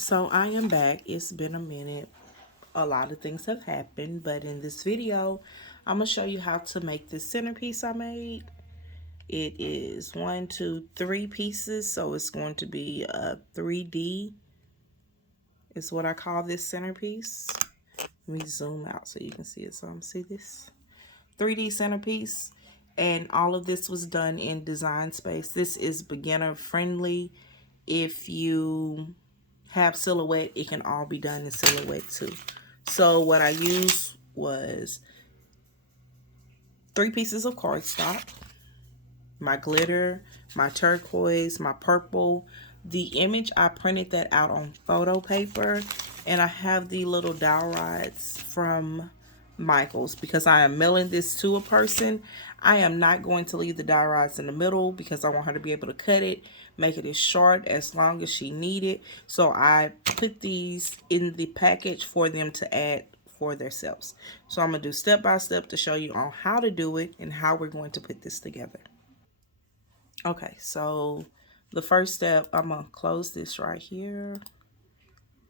So I am back. It's been a minute. A lot of things have happened, but in this video, I'm gonna show you how to make this centerpiece I made. It is one, two, three pieces, so it's going to be a 3D is what I call this centerpiece. Let me zoom out so you can see it. So I'm see this 3D centerpiece, and all of this was done in Design Space. This is beginner friendly. If you have Silhouette, it can all be done in Silhouette too. So what I used was 3 pieces of cardstock, my glitter, my turquoise, my purple. The image, I printed that out on photo paper, and I have the little dowel rods from Michaels because I am mailing this to a person. I am not going to leave the dowel rods in the middle because I want her to be able to cut it, make it as short as long as she needed. So I put these in the package for them to add for themselves. So I'm going to do step by step to show you on how to do it and how we're going to put this together. Okay, so the first step, I'm going to close this right here.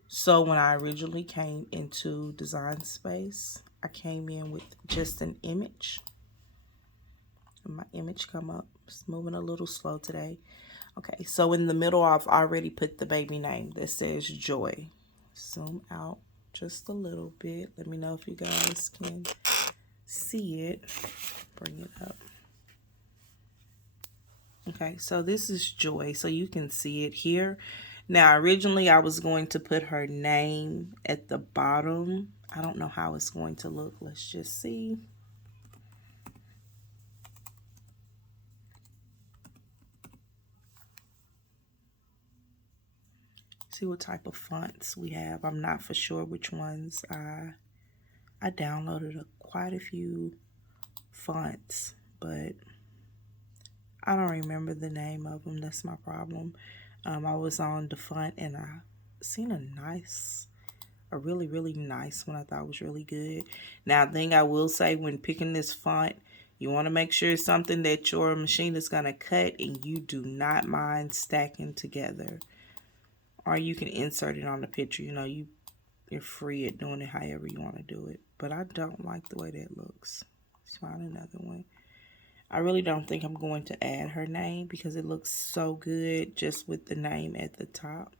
So when I originally came into Design Space, I came in with just an image. And my image come up. It's moving a little slow today. Okay, so in the middle, I've already put the baby name that says Joy. Zoom out just a little bit. Let me know if you guys can see it. Bring it up. Okay, so this is Joy, so you can see it here. Now, originally I was going to put her name at the bottom. I don't know how it's going to look. Let's just see. See what type of fonts we have. I'm not for sure which ones. I downloaded quite a few fonts, but I don't remember the name of them. That's my problem. I was on the font and I seen a really nice one I thought was really good. Now, the thing I will say when picking this font, you want to make sure it's something that your machine is going to cut and you do not mind stacking together. Or you can insert it on the picture. You know, you're free at doing it however you want to do it. But I don't like the way that looks. Let's find another one. I really don't think I'm going to add her name because it looks so good just with the name at the top.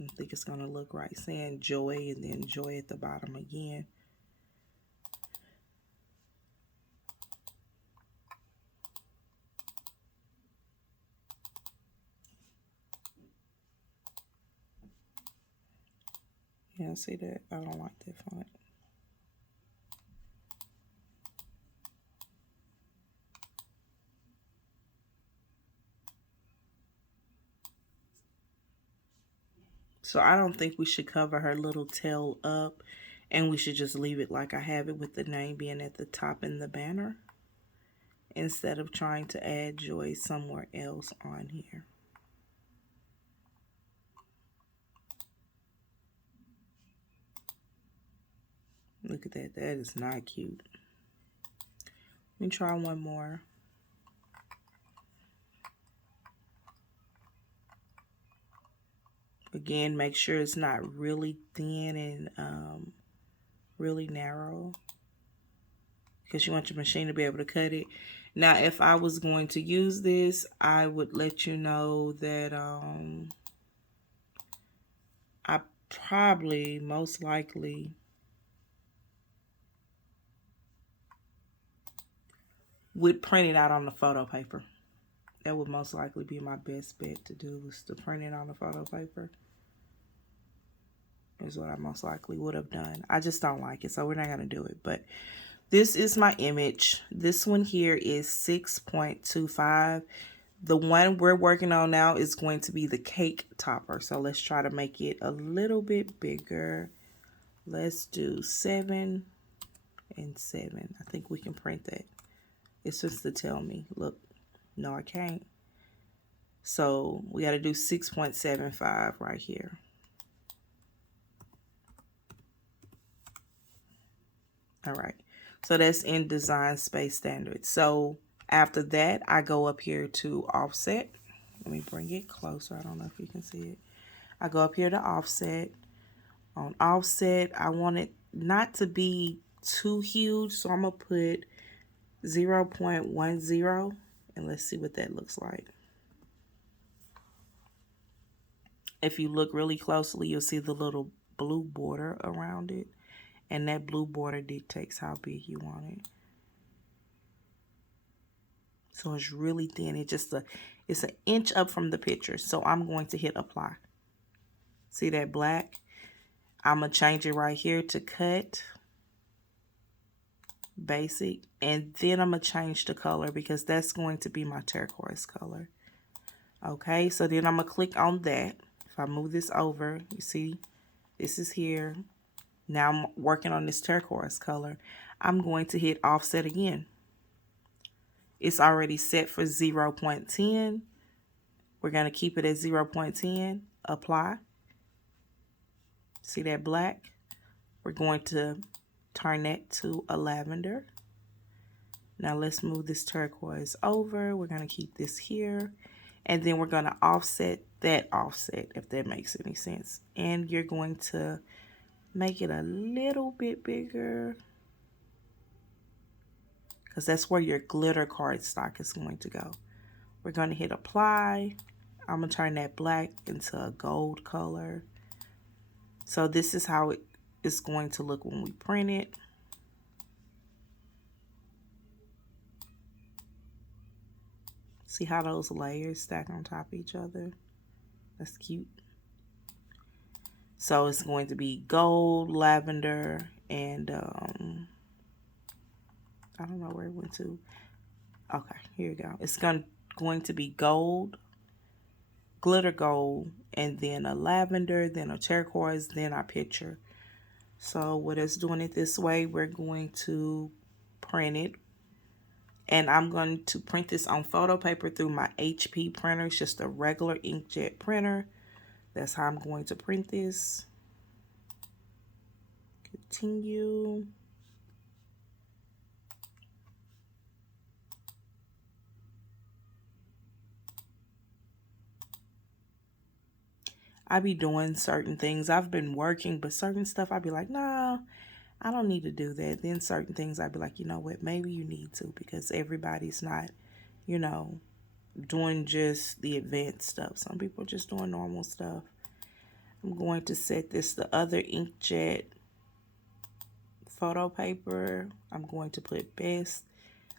I think it's going to look right saying Joy and then Joy at the bottom again. Yeah, see that? I don't like that font. So I don't think we should cover her little tail up, and we should just leave it like I have it with the name being at the top in the banner instead of trying to add Joy somewhere else on here. Look at that. That is not cute. Let me try one more. Again, make sure it's not really thin and really narrow because you want your machine to be able to cut it. Now, if I was going to use this, I would let you know that I probably, most likely, would print it out on the photo paper. That would most likely be my best bet to do, was to print it on the photo paper. Is what I most likely would have done. I just don't like it, so we're not going to do it. But this is my image. This one here is 6.25. The one we're working on now is going to be the cake topper. So let's try to make it a little bit bigger. Let's do 7 and 7. I think we can print that. It's just to tell me, look, no, I can't. So we got to do 6.75 right here. All right. So that's in Design Space Standard. So after that, I go up here to offset. Let me bring it closer. I don't know if you can see it. I go up here to offset. On offset, I want it not to be too huge, so I'm going to put 0.10, and let's see what that looks like. If you look really closely, you'll see the little blue border around it, and that blue border dictates how big you want it. So it's really thin. It's an inch up from the picture. So I'm going to hit apply. See that black? I'm going to change it right here to cut, basic, and then I'm going to change the color because that's going to be my turquoise color. Okay, so then I'm going to click on that. If I move this over, you see this is here. Now I'm working on this turquoise color. I'm going to hit offset again. It's already set for 0.10. We're going to keep it at 0.10. Apply. See that black? We're going to turn that to a lavender. Now let's move this turquoise over. We're going to keep this here. And then we're going to offset that offset, if that makes any sense. And you're going to make it a little bit bigger, because that's where your glitter cardstock is going to go. We're going to hit apply. I'm going to turn that black into a gold color. So this is how it is going to look when we print it. See how those layers stack on top of each other? That's cute. So it's going to be gold, lavender, and I don't know where it went to. Okay, here you go. It's going to be gold, glitter gold, and then a lavender, then a turquoise, then our picture. So with us doing it this way, we're going to print it. And I'm going to print this on photo paper through my HP printer. It's just a regular inkjet printer. That's how I'm going to print this. Continue. I be doing certain things. I've been working, but certain stuff I'd be like, nah, I don't need to do that. Then certain things I'd be like, you know what, maybe you need to, because everybody's not, you know, doing just the advanced stuff. Some people are just doing normal stuff. I'm going to set this the other inkjet photo paper. I'm going to put best.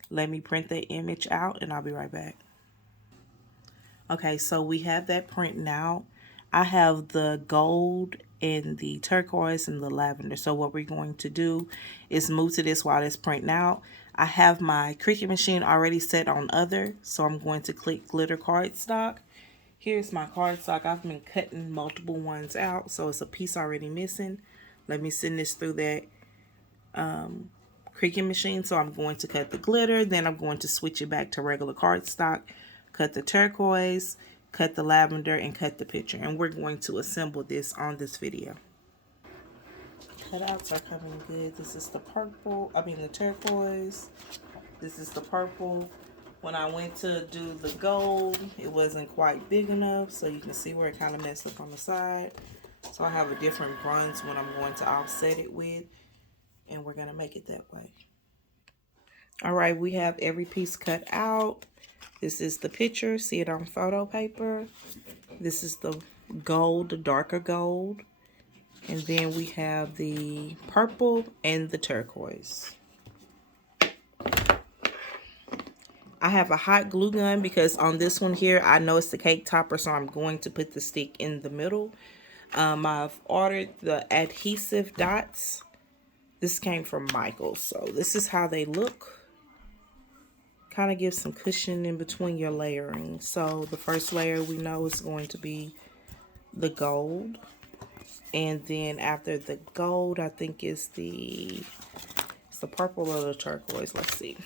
Let me print the image out and I'll be right back. Okay, so we have that printing out. I have the gold and the turquoise and the lavender. So what we're going to do is move to this while it's printing out. I have my Cricut machine already set on other, so I'm going to click glitter cardstock. Here's my cardstock. I've been cutting multiple ones out, so it's a piece already missing. Let me send this through that Cricut machine. So I'm going to cut the glitter, then I'm going to switch it back to regular cardstock, cut the turquoise, cut the lavender, and cut the picture. And we're going to assemble this on this video. Cutouts are coming good. This is the purple, the turquoise. This is the purple. When I went to do the gold, it wasn't quite big enough, so you can see where it kind of messed up on the side. So I have a different bronze when I'm going to offset it with, and we're going to make it that way. All right, we have every piece cut out. This is the picture. See it on photo paper. This is the gold, the darker gold. And then we have the purple and the turquoise. I have a hot glue gun because on this one here, I know it's the cake topper, so I'm going to put the stick in the middle. I've ordered the adhesive dots. This came from Michaels, so this is how they look. Kind of gives some cushion in between your layering. So the first layer we know is going to be the gold. And then after the gold, I think it's the purple or the turquoise. Let's see.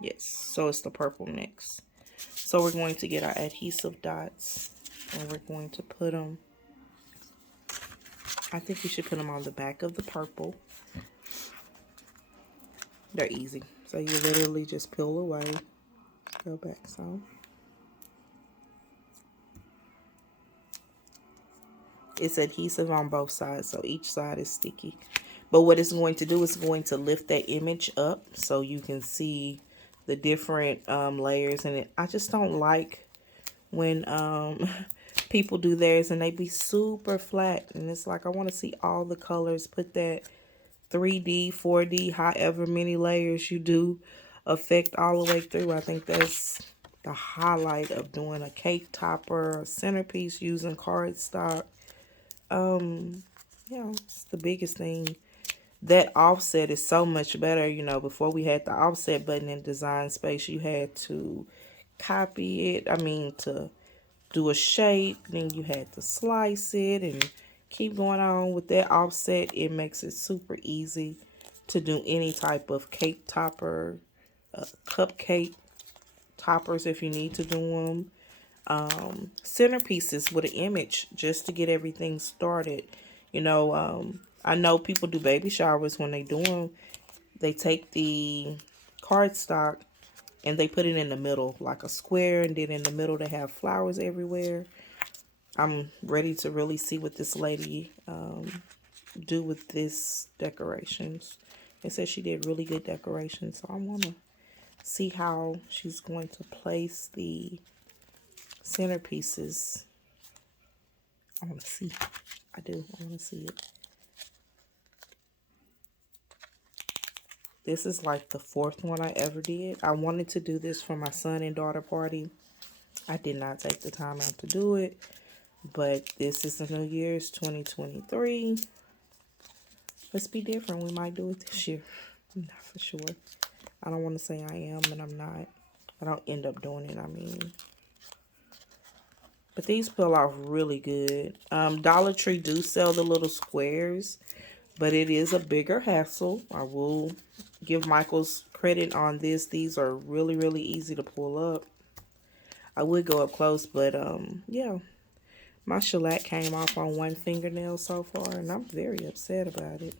Yes, so it's the purple next. So we're going to get our adhesive dots and we're going to put them, I think you should put them on the back of the purple. They're easy. So you literally just peel away. Go back some. It's adhesive on both sides, so each side is sticky. But what it's going to do is going to lift that image up so you can see the different layers in it. I just don't like when people do theirs and they be super flat. And it's like, I want to see all the colors. Put that 3D, 4D, however many layers you do affect all the way through. I think that's the highlight of doing a cake topper, a centerpiece using cardstock. Yeah, it's the biggest thing. That offset is so much better. You know, before we had the offset button in Design Space, you had to copy it. I mean, to do a shape, then you had to slice it and keep going on. With that offset, it makes it super easy to do any type of cake topper, cupcake toppers if you need to do them. Centerpieces with an image just to get everything started. You know, I know people do baby showers when they do them. They take the cardstock and they put it in the middle like a square, and then in the middle they have flowers everywhere. I'm ready to really see what this lady do with this decorations. They said she did really good decorations, so I want to see how she's going to place the centerpieces. I want to see. I do. I want to see it. This is like the fourth one I ever did. I wanted to do this for my son and daughter party. I did not take the time out to do it. But this is the New Year's 2023. Let's be different. We might do it this year. Not for sure. I don't want to say I am, and I'm not. I don't end up doing it, I mean. But these peel off really good. Dollar Tree do sell the little squares, but it is a bigger hassle. I will give Michael's credit on this. These are really, really easy to pull up. I would go up close, but yeah. My shellac came off on one fingernail so far, and I'm very upset about it.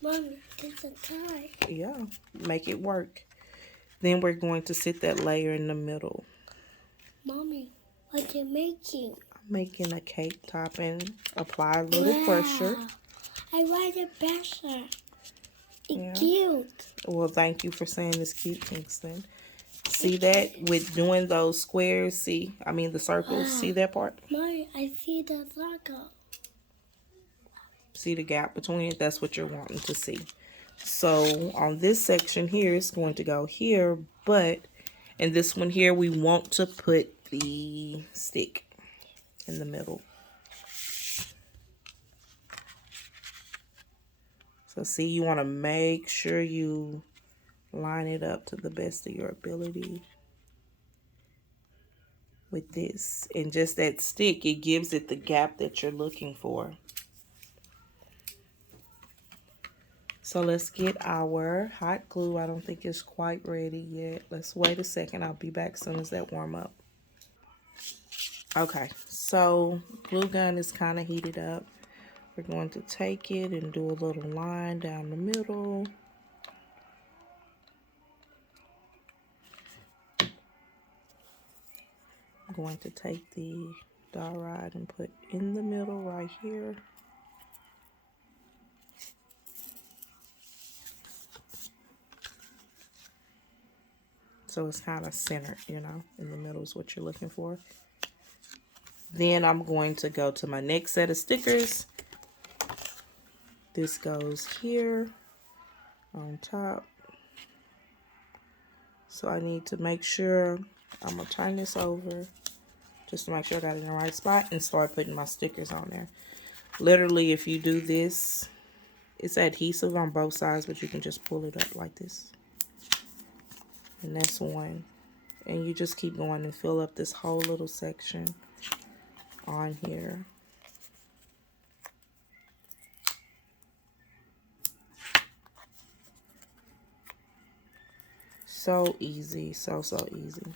Mommy, there's a tie. Yeah, make it work. Then we're going to sit that layer in the middle. Mommy, what you making? I'm making a cake topping. Apply a little pressure. I like it better. It's Yeah. cute. Well, thank you for saying it's cute, Kingston. See that with doing those squares? See, I mean the circles. See that part? Mommy, I see the circle. See the gap between it? That's what you're wanting to see. So on this section here, it's going to go here, but in this one here, we want to put the stick in the middle. So see, you want to make sure you line it up to the best of your ability with this. And just that stick, it gives it the gap that you're looking for. So let's get our hot glue. I don't think it's quite ready yet. Let's wait a second. I'll be back as soon as that warm up. Okay, so glue gun is kind of heated up. We're going to take it and do a little line down the middle. I'm going to take the dowel rod and put in the middle right here. So it's kind of centered, you know, in the middle is what you're looking for. Then I'm going to go to my next set of stickers. This goes here on top. So I need to make sure, I'm going to turn this over just to make sure I got it in the right spot and start putting my stickers on there. Literally, if you do this, it's adhesive on both sides, but you can just pull it up like this. And that's one. And you just keep going and fill up this whole little section on here. So easy, so easy.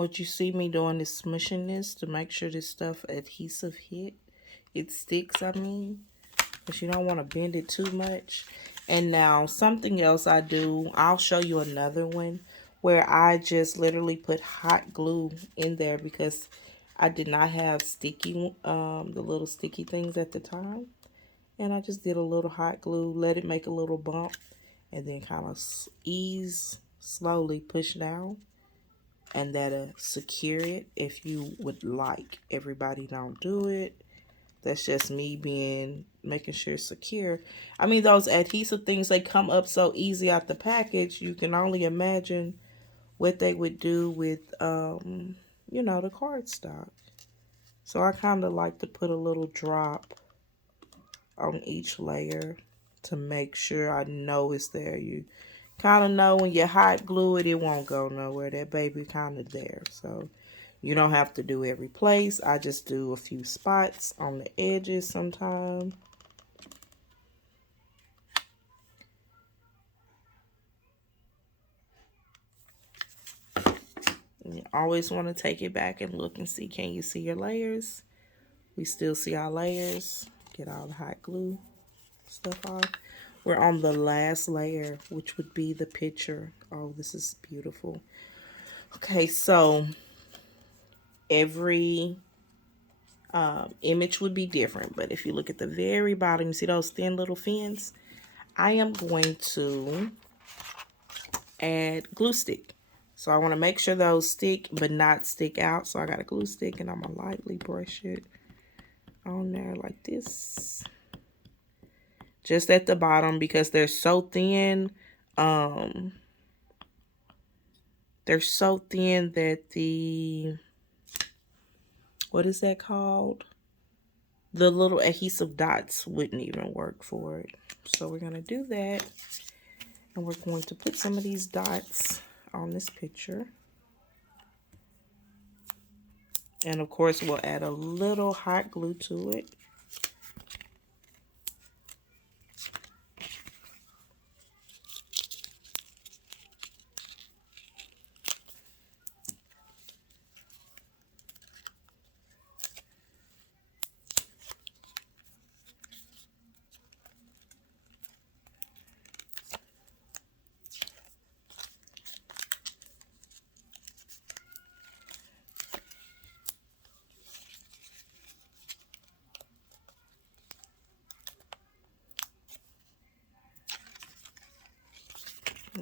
what you see me doing is smushing this to make sure this stuff adhesive hit. It sticks, I mean. Because you don't want to bend it too much. And now something else I do, I'll show you another one where I just literally put hot glue in there because I did not have sticky, the little sticky things at the time. And I just did a little hot glue, let it make a little bump, and then kind of slowly push down. And that'll secure it if you would like. Everybody don't do it. That's just me making sure it's secure. I mean, those adhesive things, they come up so easy out the package. You can only imagine what they would do with, you know, the cardstock. So I kind of like to put a little drop on each layer to make sure I know it's there. You kind of know when you hot glue it, it won't go nowhere. That baby kind of there. So you don't have to do every place. I just do a few spots on the edges sometimes. You always want to take it back and look and see, can you see your layers? We still see our layers. Get all the hot glue stuff off. We're on the last layer, which would be the picture. Oh, this is beautiful. Okay, so every image would be different, but if you look at the very bottom, you see those thin little fins? I am going to add glue stick. So I want to make sure those stick but not stick out. So I got a glue stick and I'm going to lightly brush it on there like this. Just at the bottom because they're so thin. They're so thin that the, what is that called? The little adhesive dots wouldn't even work for it. So we're going to do that. And we're going to put some of these dots on this picture. And of course, we'll add a little hot glue to it.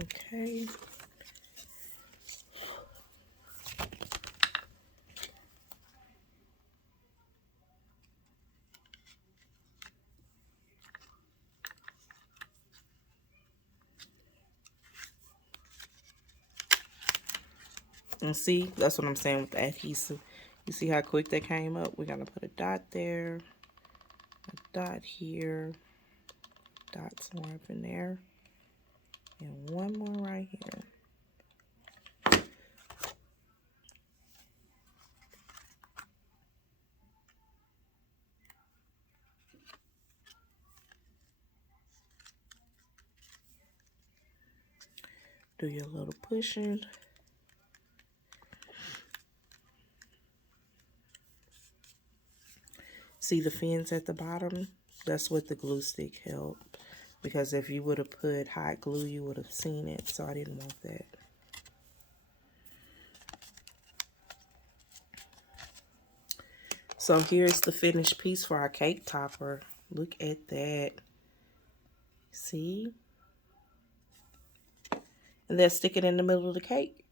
Okay. And see, that's what I'm saying with the adhesive. You see how quick that came up? We're going to put a dot there, a dot here, dots more up in there, and one more right here. Do your little pushing. See the fins at the bottom? That's what the glue stick helped. Because if you would have put hot glue, you would have seen it. So I didn't want that. So here's the finished piece for our cake topper. Look at that. See? And then stick it in the middle of the cake.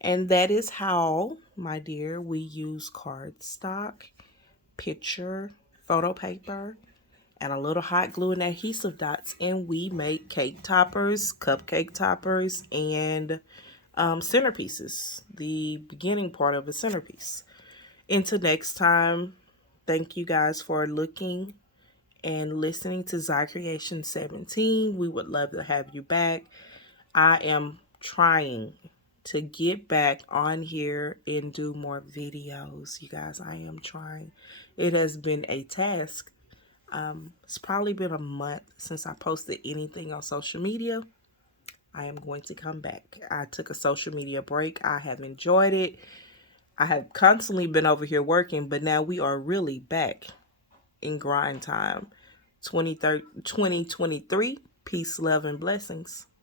And that is how, my dear, we use cardstock, picture, photo paper, and a little hot glue and adhesive dots. And we make cake toppers, cupcake toppers, and centerpieces. The beginning part of a centerpiece. Until next time, thank you guys for looking and listening to Zai Creation 17. We would love to have you back. I am trying to get back on here and do more videos. You guys, I am trying. It has been a task. It's probably been a month since I posted anything on social media. I am going to come back. I took a social media break. I have enjoyed it. I have constantly been over here working, but now we are really back in grind time. 2023. Peace, love, and blessings.